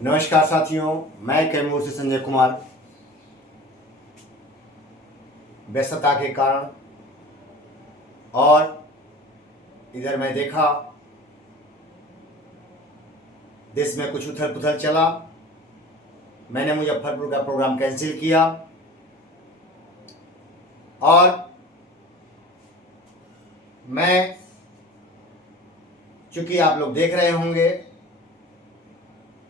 नमस्कार साथियों, मैं कैमूर से संजय कुमार। व्यस्तता के कारण और इधर मैं देखा देश में कुछ उथल पुथल चला। मैंने मुजफ्फरपुर का प्रोग्राम कैंसिल किया और मैं, चूंकि आप लोग देख रहे होंगे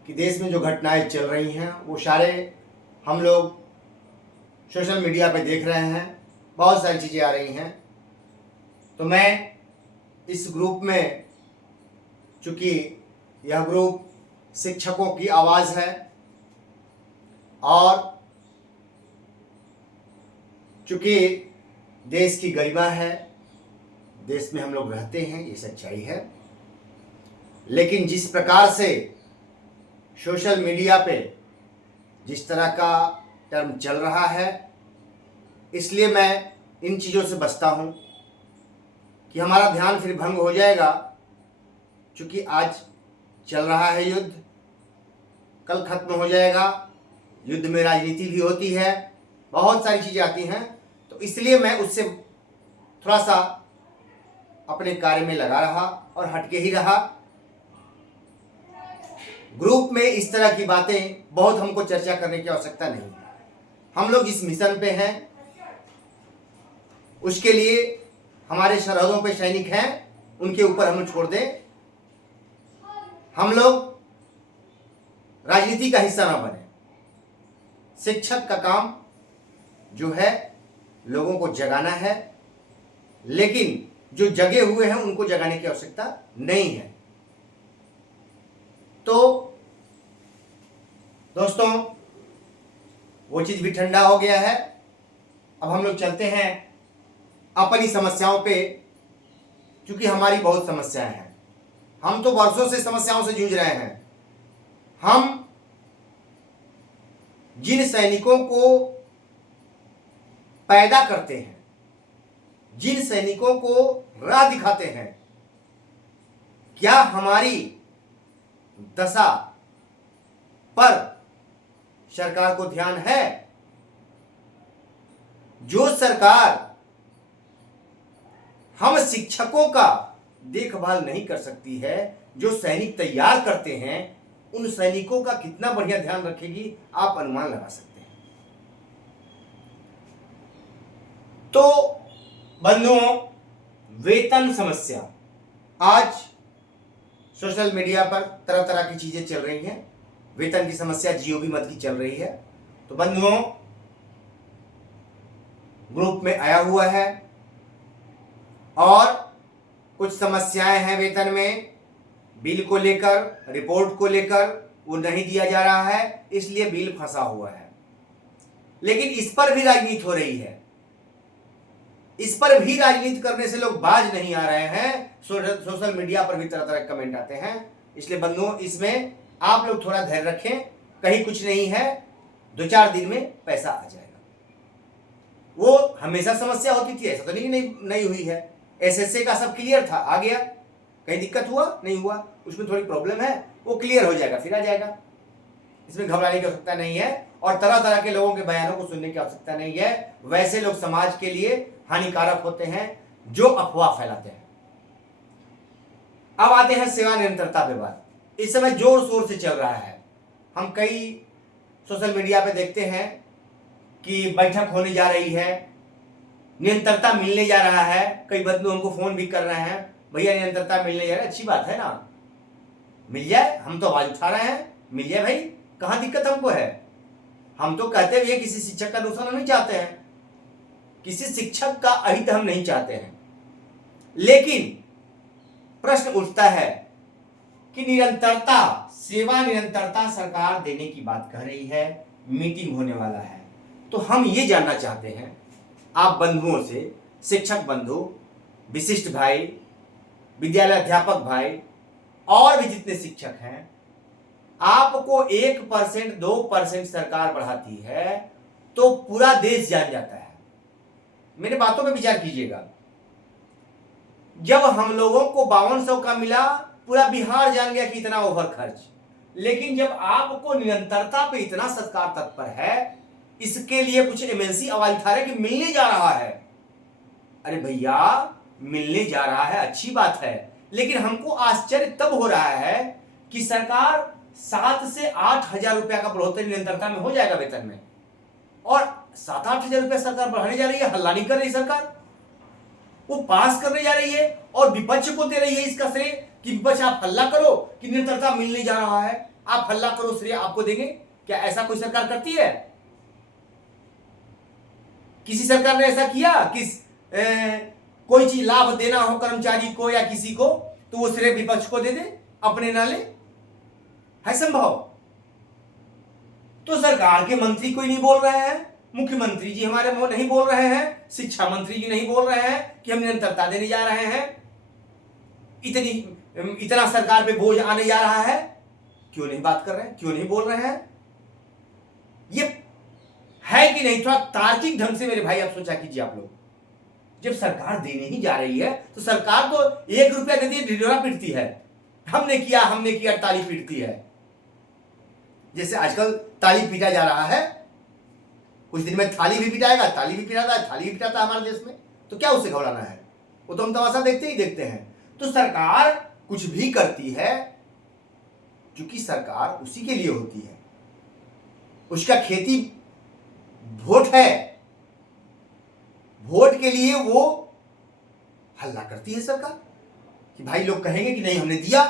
कि देश में जो घटनाएं चल रही हैं वो सारे हम लोग सोशल मीडिया पे देख रहे हैं। बहुत सारी चीज़ें आ रही हैं, तो मैं इस ग्रुप में, चूँकि यह ग्रुप शिक्षकों की आवाज़ है और चूँकि देश की गरिमा है, देश में हम लोग रहते हैं, ये सच्चाई है। लेकिन जिस प्रकार से सोशल मीडिया पे जिस तरह का टर्म चल रहा है, इसलिए मैं इन चीज़ों से बचता हूँ कि हमारा ध्यान फिर भंग हो जाएगा। क्योंकि आज चल रहा है युद्ध, कल खत्म हो जाएगा। युद्ध में राजनीति भी होती है, बहुत सारी चीज़ें आती हैं, तो इसलिए मैं उससे थोड़ा सा अपने कार्य में लगा रहा और हटके ही रहा। ग्रुप में इस तरह की बातें बहुत हमको चर्चा करने की आवश्यकता नहीं है। हम लोग जिस मिशन पे हैं उसके लिए हमारे सरहदों पे सैनिक हैं, उनके ऊपर हम छोड़ दें। हम लोग राजनीति का हिस्सा ना बने। शिक्षक का काम जो है लोगों को जगाना है, लेकिन जो जगे हुए हैं उनको जगाने की आवश्यकता नहीं है। तो दोस्तों, वो चीज भी ठंडा हो गया है। अब हम लोग चलते हैं अपनी समस्याओं पे, क्योंकि हमारी बहुत समस्याएं हैं। हम तो वर्षों से समस्याओं से जूझ रहे हैं। हम जिन सैनिकों को पैदा करते हैं, जिन सैनिकों को राह दिखाते हैं, क्या हमारी दशा पर सरकार को ध्यान है? जो सरकार हम शिक्षकों का देखभाल नहीं कर सकती है, जो सैनिक तैयार करते हैं, उन सैनिकों का कितना बढ़िया ध्यान रखेगी, आप अनुमान लगा सकते हैं। तो बंधुओं, वेतन समस्या, आज सोशल मीडिया पर तरह तरह की चीजें चल रही हैं। वेतन की समस्या जीओबी मत की चल रही है। तो बंधुओं, ग्रुप में आया हुआ है और कुछ समस्याएं हैं वेतन में, बिल को लेकर, रिपोर्ट को लेकर, वो नहीं दिया जा रहा है, इसलिए बिल फंसा हुआ है। लेकिन इस पर भी राजनीति हो रही है। इस पर भी राजनीति करने से लोग बाज नहीं आ रहे हैं। सोशल मीडिया पर भी तरह तरह के कमेंट आते हैं। इसलिए बंधुओं, इसमें आप लोग थोड़ा धैर्य रखें। कहीं कुछ नहीं है, 2-4 दिन में पैसा आ जाएगा। वो हमेशा समस्या होती थी, ऐसा तो नहीं हुई है। एसएसए का सब क्लियर था, आ गया। कहीं दिक्कत हुआ? नहीं हुआ। उसमें थोड़ी प्रॉब्लम है, वो क्लियर हो जाएगा, फिर आ जाएगा। इसमें घबराने की आवश्यकता नहीं है और तरह तरह के लोगों के बयानों को सुनने की आवश्यकता नहीं है। वैसे लोग समाज के लिए हानिकारक होते हैं जो अफवाह फैलाते हैं। अब आते हैं सेवा निरंतरता पे बात। इस समय जोर शोर से चल रहा है। हम कई सोशल मीडिया पे देखते हैं कि बैठक होने जा रही है, निरंतरता मिलने जा रहा है। कई बंधु हमको फोन भी कर रहे हैं, भैया निरंतरता मिलने जा रहा है। अच्छी बात है ना, मिल जाए। हम तो आवाज उठा रहे हैं, मिल जाए भाई, कहां दिक्कत हमको है। हम तो कहते हुए किसी शिक्षक का नुकसान नहीं चाहते हैं, किसी शिक्षक का अहित हम नहीं चाहते हैं। लेकिन प्रश्न उठता है कि निरंतरता, सेवा निरंतरता सरकार देने की बात कह रही है, मीटिंग होने वाला है, तो हम ये जानना चाहते हैं आप बंधुओं से, शिक्षक बंधु, विशिष्ट भाई, विद्यालय अध्यापक भाई और भी जितने शिक्षक हैं, आपको 1%, 2% सरकार बढ़ाती है तो पूरा देश जान जाता है। मेरे बातों पे विचार कीजिएगा। जब हम लोगों को 5200 का मिला, पूरा बिहार जान गया कि इतना ओवर खर्च। लेकिन जब आपको निरंतरता पे इतना सरकार तत्पर है, इसके लिए कुछ एमएलसी आवाज उठा रहे कि मिलने जा रहा है। अरे भैया, मिलने जा रहा है अच्छी बात है, लेकिन हमको आश्चर्य तब हो रहा है कि सरकार 7 से 8 हजार रुपया का बढ़ोतरी निरंतरता में हो जाएगा वेतन में, और 7-8 हजार रुपया सरकार बढ़ाने जा रही है। हल्ला नहीं कर रही सरकार, वो पास करने जा रही है और विपक्ष को दे रही है इसका श्रेय कि विपक्ष आप हल्ला करो कि निरंतरता मिलने जा रहा है, आप हल्ला करो, श्रेय आपको देंगे। क्या ऐसा कोई सरकार करती है? किसी सरकार ने ऐसा किया कि कोई चीज लाभ देना हो कर्मचारी को या किसी को तो वो श्रेय विपक्ष को दे दे, अपने ना ले? है संभव? तो सरकार के मंत्री कोई नहीं बोल रहे हैं, मुख्यमंत्री जी हमारे नहीं बोल रहे हैं, शिक्षा मंत्री जी नहीं बोल रहे हैं कि हम निरंतरता देने जा रहे हैं, इतना सरकार पे बोझ आने जा रहा है। क्यों नहीं बात कर रहे हैं? क्यों नहीं बोल रहे हैं? ये है कि नहीं? थोड़ा तार्किक ढंग से मेरे भाई आप सोचा कीजिए। आप लोग, जब सरकार देने ही जा रही है तो सरकार तो 1 रुपया देती है, ढिढोरा पीटती है, हमने किया ताली पीटती है। जैसे आजकल ताली पीटा जा रहा है, कुछ दिन में थाली भी पिटाएगा, ताली भी पिटाता है, थाली भी पिटाता है हमारे देश में। तो क्या उससे घबराना है? वो तो हम तमाशा देखते ही देखते हैं। तो सरकार कुछ भी करती है, क्योंकि सरकार उसी के लिए होती है, उसका खेती वोट है, वोट के लिए वो हल्ला करती है सरकार कि भाई लोग कहेंगे कि नहीं हमने दिया।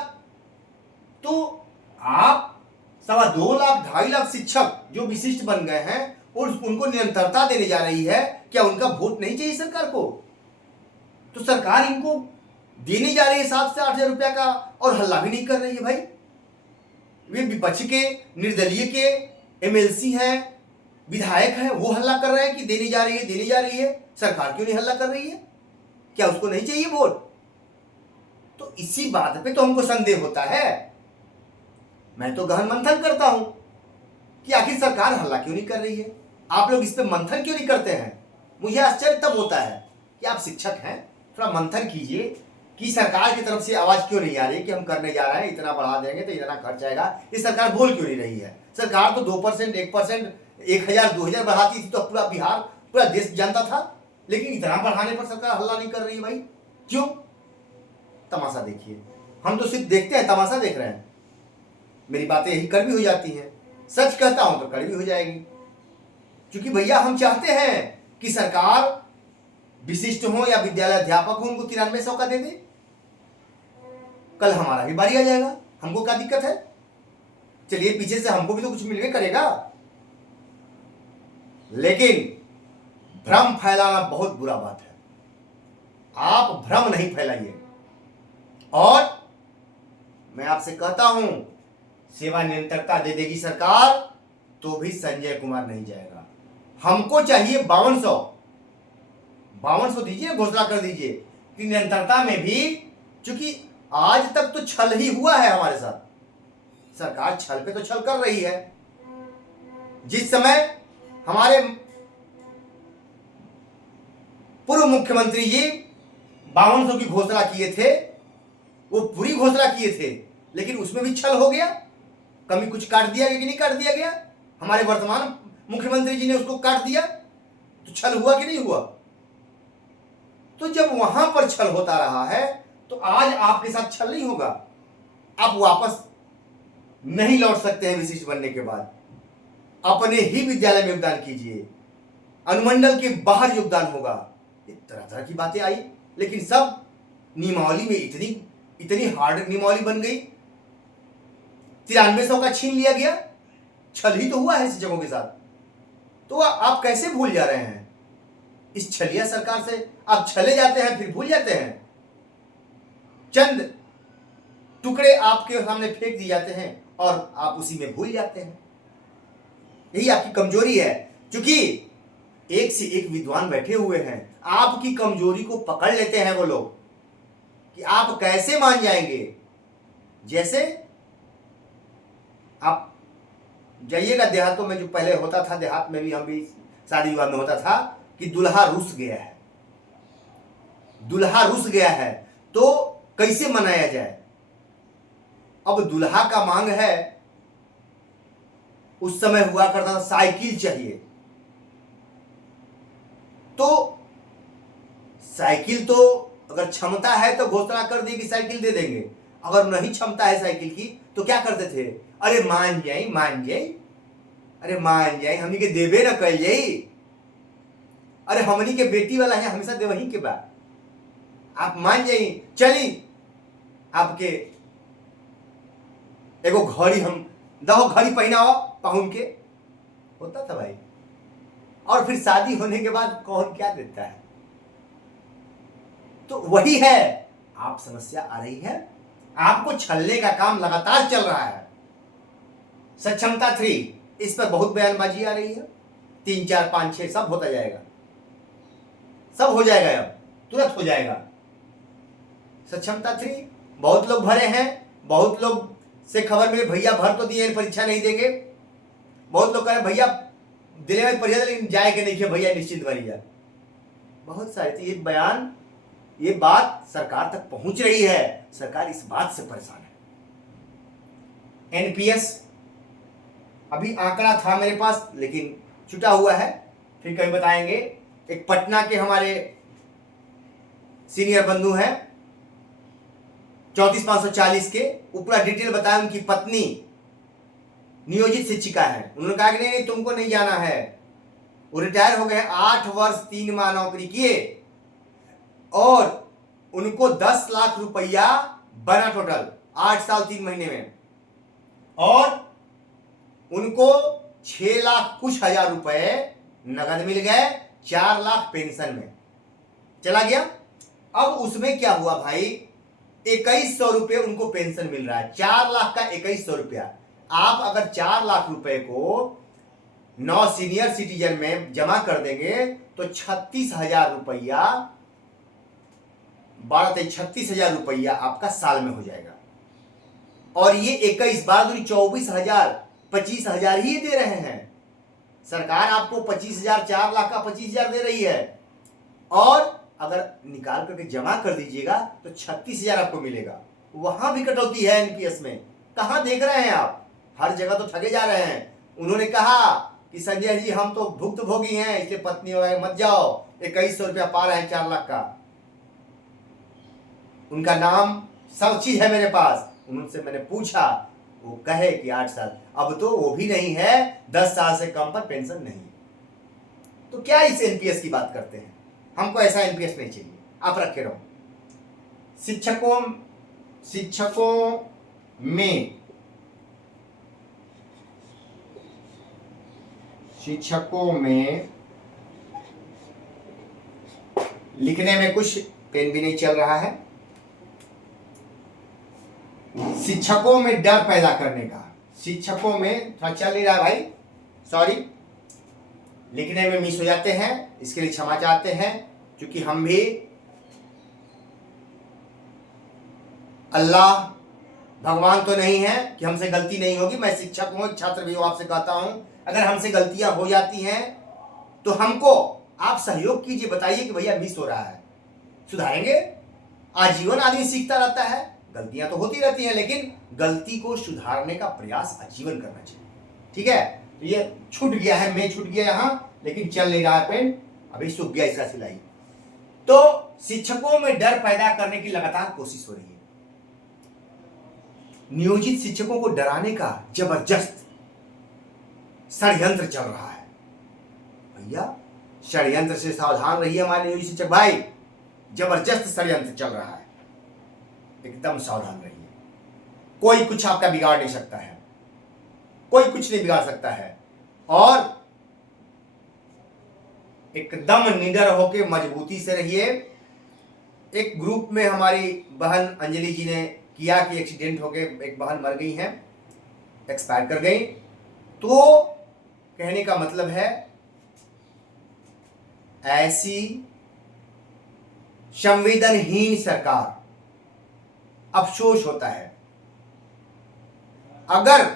तो आप 2.25 लाख 2.5 लाख शिक्षक जो विशिष्ट बन गए हैं और उनको निरंतरता देने जा रही है, क्या उनका वोट नहीं चाहिए सरकार को? तो सरकार इनको देने जा रही है 7 से 8 हजार रुपया का, और हल्ला भी नहीं कर रही है। भाई, वे विपक्ष के, निर्दलीय के एमएलसी हैं, विधायक हैं, वो हल्ला कर रहे हैं कि देने जा रही है। सरकार क्यों नहीं हल्ला कर रही है? क्या उसको नहीं चाहिए वोट? तो इसी बात पे तो हमको संदेह होता है। मैं तो गहन मंथन करता हूं कि आखिर सरकार हल्ला क्यों नहीं कर रही है, आप लोग इस पे मंथन क्यों नहीं करते हैं। मुझे आश्चर्य तब होता है कि आप शिक्षक हैं, थोड़ा मंथन कीजिए कि सरकार की तरफ से आवाज क्यों नहीं आ रही कि हम करने जा रहे हैं, इतना बढ़ा देंगे तो इतना खर्च आएगा। ये सरकार बोल क्यों नहीं रही है? सरकार तो 2%, 1%, 1000, 2000 बढ़ाती थी तो पूरा बिहार, पूरा देश जानता था, लेकिन इतना बढ़ाने पर सरकार हल्ला नहीं कर रही है। भाई क्यों? तमाशा देखिए, हम तो सिर्फ देखते हैं, तमाशा देख रहे हैं। मेरी बातें यही कड़वी हो जाती हैं, सच कहता हूं तो कड़वी हो जाएगी, क्योंकि भैया हम चाहते हैं कि सरकार विशिष्ट हो या विद्यालय अध्यापक हो, उनको 9300 का दे दे। कल हमारा भी बारी आ जाएगा, हमको क्या दिक्कत है? चलिए, पीछे से हमको भी तो कुछ मिलने करेगा। लेकिन भ्रम फैलाना बहुत बुरा बात है। आप भ्रम नहीं फैलाइए। और मैं आपसे कहता हूं, सेवा निरंतरता दे देगी सरकार तो भी संजय कुमार नहीं जाएगा। हमको चाहिए 5200 दीजिए, घोषणा कर दीजिए कि निरंतरता में भी, क्योंकि आज तक तो छल ही हुआ है हमारे साथ। सरकार छल पे तो छल कर रही है। जिस समय हमारे पूर्व मुख्यमंत्री जी 5200 की घोषणा किए थे, वो पूरी घोषणा किए थे, लेकिन उसमें भी छल हो गया। कमी कुछ काट दिया गया कि नहीं काट दिया गया? हमारे वर्तमान मुख्यमंत्री जी ने उसको काट दिया, तो छल हुआ कि नहीं हुआ? तो जब वहां पर छल होता रहा है तो आज आपके साथ छल नहीं होगा। आप वापस नहीं लौट सकते हैं विशिष्ट बनने के बाद। अपने ही विद्यालय में योगदान कीजिए, अनुमंडल के बाहर योगदान होगा। तरह तरह की बातें आई, लेकिन सब नियमावली में इतनी हार्ड नियमावली बन गई। 9300 का छीन लिया गया, छल ही तो हुआ है शिक्षकों के साथ। तो आप कैसे भूल जा रहे हैं? इस छलिया सरकार से आप छले जाते हैं, फिर भूल जाते हैं। चंद टुकड़े आपके सामने फेंक दिए जाते हैं और आप उसी में भूल जाते हैं। यही आपकी कमजोरी है, क्योंकि एक से एक विद्वान बैठे हुए हैं, आपकी कमजोरी को पकड़ लेते हैं वो लोग कि आप कैसे मान जाएंगे। जैसे आप जाइएगा देहातों में, जो पहले होता था, देहात में भी, हम भी शादी विवाह में होता था कि दुल्हा रुस गया है, दुल्हा रुस गया है तो कैसे मनाया जाए। अब दुल्हा का मांग है उस समय हुआ करता था साइकिल चाहिए, तो साइकिल तो अगर क्षमता है तो घोषणा कर दी कि साइकिल दे देंगे, अगर नहीं क्षमता है साइकिल की तो क्या करते थे, अरे मान जाए, अरे मान जाए, हमनी के देवे न कल जाई, अरे हमनी के बेटी वाला है हमेशा देवही के बाद, आप मान जाई, चली आपके एगो घड़ी हम दहो, घड़ी पहनाओ पहुन के, होता था भाई। और फिर शादी होने के बाद कौन क्या देता है, तो वही है, आप समस्या आ रही है, आपको छलने का काम लगातार चल रहा है। सक्षमता 3, इस पर बहुत बयानबाजी आ रही है, 3, 4, 5, 6 सब होता जाएगा, सब हो जाएगा, अब तुरंत हो जाएगा। सक्षमता 3 बहुत लोग भरे हैं, बहुत लोग से खबर मिले भैया भर तो दिए, परीक्षा नहीं देंगे, बहुत लोग कह रहे भैया दिले में परीक्षा लेकिन जाए के नहीं किया भैया निश्चित भरिया, बहुत सारे। तो ये बयान, ये बात सरकार तक पहुंच रही है, सरकार इस बात से परेशान है। एनपीएस अभी आंकड़ा था मेरे पास लेकिन छुटा हुआ है, फिर कभी बताएंगे। एक पटना के हमारे सीनियर बंधु हैं 34,540 के, ऊपर डिटेल बताया, उनकी पत्नी नियोजित शिक्षिका है, उन्होंने कहा कि नहीं तुमको नहीं जाना है, वो रिटायर हो गए, 8 वर्ष 3 माह नौकरी किए और उनको 10 लाख रुपया बना टोटल 8 साल 3 महीने में, और उनको 6 लाख कुछ हजार रुपए नगद मिल गए, 4 लाख पेंशन में चला गया। अब उसमें क्या हुआ भाई, 2100 रुपये उनको पेंशन मिल रहा है, 4 लाख का 2100 रुपया। आप अगर 4 लाख रुपए को 9 सीनियर सिटीजन में जमा कर देंगे तो 36,000 रुपया, 36,000 रुपया आपका साल में हो जाएगा। और ये 21 12 24,000, 25,000 ही दे रहे हैं सरकार, आपको 25,000, 4 लाख का 25,000 दे रही है, और अगर निकाल करके जमा कर दीजिएगा तो 36,000 आपको मिलेगा। वहां भी कटौती है एनपीएस में, कहां देख रहे हैं आप, हर जगह तो ठगे जा रहे हैं। उन्होंने कहा कि संजय जी हम तो भुक्तभोगी हैं, इसलिए पत्नी वगैरह मत जाओ, 2100 रुपया पा रहे हैं 4 लाख का, उनका नाम सब चीज है मेरे पास। उनसे मैंने पूछा, वो कहे कि 8 साल, अब तो वो भी नहीं है, 10 साल से कम पर पेंशन नहीं। तो क्या इस एनपीएस की बात करते हैं, हमको ऐसा एनपीएस नहीं चाहिए, आप रखे रहो। शिक्षकों में लिखने में कुछ पेन भी नहीं चल रहा है, शिक्षकों में डर पैदा करने का, शिक्षकों में थोड़ा चल नहीं रहा भाई, सॉरी, लिखने में मिस हो जाते हैं, इसके लिए क्षमा चाहते हैं, क्योंकि हम भी अल्लाह भगवान तो नहीं है कि हमसे गलती नहीं होगी। मैं शिक्षक हूं, छात्र भी हूं, आपसे कहता हूं अगर हमसे गलतियां हो जाती हैं तो हमको आप सहयोग कीजिए, बताइए कि भैया मिस हो रहा है, सुधारेंगे। आजीवन आदमी सीखता रहता है, गलतियां तो होती रहती हैं, लेकिन गलती को सुधारने का प्रयास आजीवन करना चाहिए, ठीक है। तो ये छूट गया है, मैं छूट गया यहां, लेकिन चल नहीं रहा है पेन, अभी सूख गया इसका सिलाई। तो शिक्षकों में डर पैदा करने की लगातार कोशिश हो रही है, नियोजित शिक्षकों को डराने का जबरदस्त षड्यंत्र चल रहा है। भैया षड्यंत्र से सावधान रहिए हमारे नियोजित शिक्षक भाई, जबरदस्त षड्यंत्र चल रहा है, एकदम सावधान रहिए। कोई कुछ आपका बिगाड़ नहीं सकता है, कोई कुछ नहीं बिगाड़ सकता है, और एकदम निडर होकर मजबूती से रहिए। एक ग्रुप में हमारी बहन अंजलि जी ने किया कि एक्सीडेंट होके एक बहन मर गई हैं, एक्सपायर कर गई, तो कहने का मतलब है ऐसी संवेदनहीन सरकार, अफसोस होता है अगर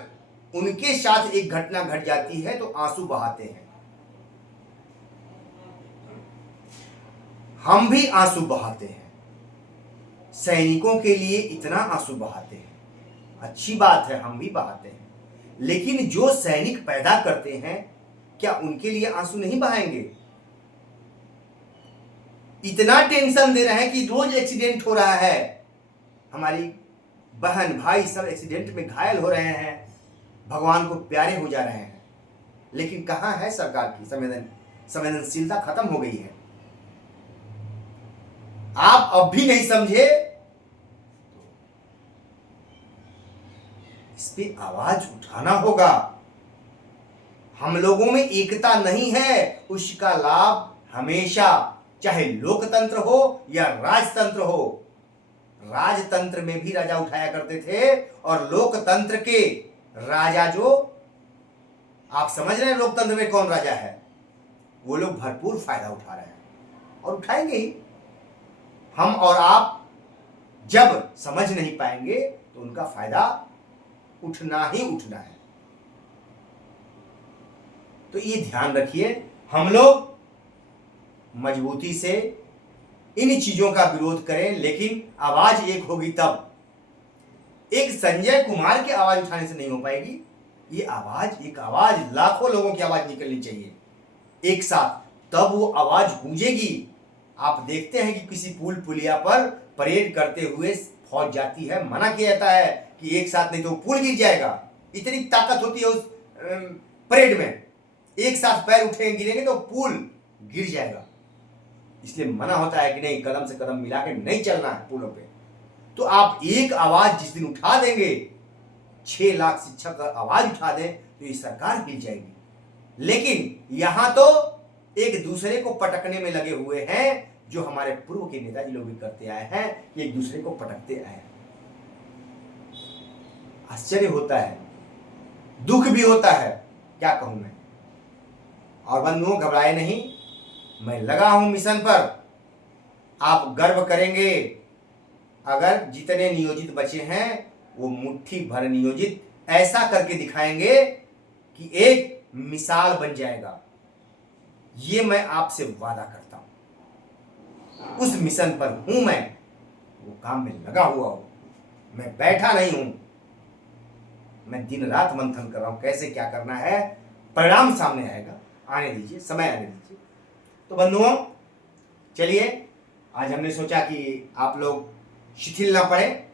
उनके साथ एक घटना घट जाती है तो आंसू बहाते हैं, हम भी आंसू बहाते हैं, सैनिकों के लिए इतना आंसू बहाते हैं, अच्छी बात है, हम भी बहाते हैं, लेकिन जो सैनिक पैदा करते हैं क्या उनके लिए आंसू नहीं बहाएंगे? इतना टेंशन दे रहे हैं कि रोज एक्सीडेंट हो रहा है, हमारी बहन भाई सब एक्सीडेंट में घायल हो रहे हैं, भगवान को प्यारे हो जा रहे हैं, लेकिन कहां है सरकार की संवेदनशीलता? खत्म हो गई है। आप अब भी नहीं समझे, इस पे आवाज उठाना होगा। हम लोगों में एकता नहीं है, उसका लाभ हमेशा, चाहे लोकतंत्र हो या राजतंत्र हो, राजतंत्र में भी राजा उठाया करते थे, और लोकतंत्र के राजा जो आप समझ रहे हैं लोकतंत्र में कौन राजा है, वो लोग भरपूर फायदा उठा रहे हैं और उठाएंगे ही। हम और आप जब समझ नहीं पाएंगे तो उनका फायदा उठना ही उठना है। तो ये ध्यान रखिए, हम लोग मजबूती से इन चीजों का विरोध करें, लेकिन आवाज एक होगी तब। एक संजय कुमार की आवाज उठाने से नहीं हो पाएगी, ये आवाज एक आवाज, लाखों लोगों की आवाज निकलनी चाहिए एक साथ, तब वो आवाज गूंजेगी। आप देखते हैं कि किसी पुल पुलिया पर परेड करते हुए फौज जाती है, मना किया जाता है कि एक साथ नहीं तो पुल गिर जाएगा, इतनी ताकत होती है उस परेड में, एक साथ पैर उठेंगे गिरेंगे तो पुल गिर जाएगा, इसलिए मना होता है कि नहीं, कदम से कदम मिला के नहीं चलना है पुलों पे। तो आप एक आवाज जिस दिन उठा देंगे, 6 लाख शिक्षक आवाज उठा दें तो ये सरकार गिर जाएगी। लेकिन यहां तो एक दूसरे को पटकने में लगे हुए हैं, जो हमारे पूर्व के नेताजी लोग भी करते आए हैं, एक दूसरे को पटकते आए हैं। आश्चर्य होता है, दुख भी होता है, क्या कहूं मैं। और बंधुओं, घबराए नहीं, मैं लगा हूं मिशन पर। आप गर्व करेंगे अगर जितने नियोजित बचे हैं वो मुट्ठी भर नियोजित ऐसा करके दिखाएंगे कि एक मिसाल बन जाएगा। ये मैं आपसे वादा करता हूं, उस मिशन पर हूं मैं, वो काम में लगा हुआ हूं, मैं बैठा नहीं हूं, मैं दिन रात मंथन कर रहा हूं कैसे क्या करना है। परिणाम सामने आएगा, आने दीजिए, समय आने दीजिए। तो बंधुओं, चलिए, आज हमने सोचा कि आप लोग शिथिल ना पड़े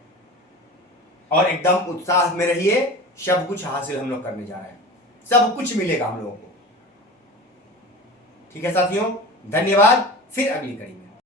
और एकदम उत्साह में रहिए। सब कुछ हासिल हम लोग करने जा रहे हैं, सब कुछ मिलेगा हम लोगों को। ठीक है साथियों, धन्यवाद, फिर अगली कड़ी में।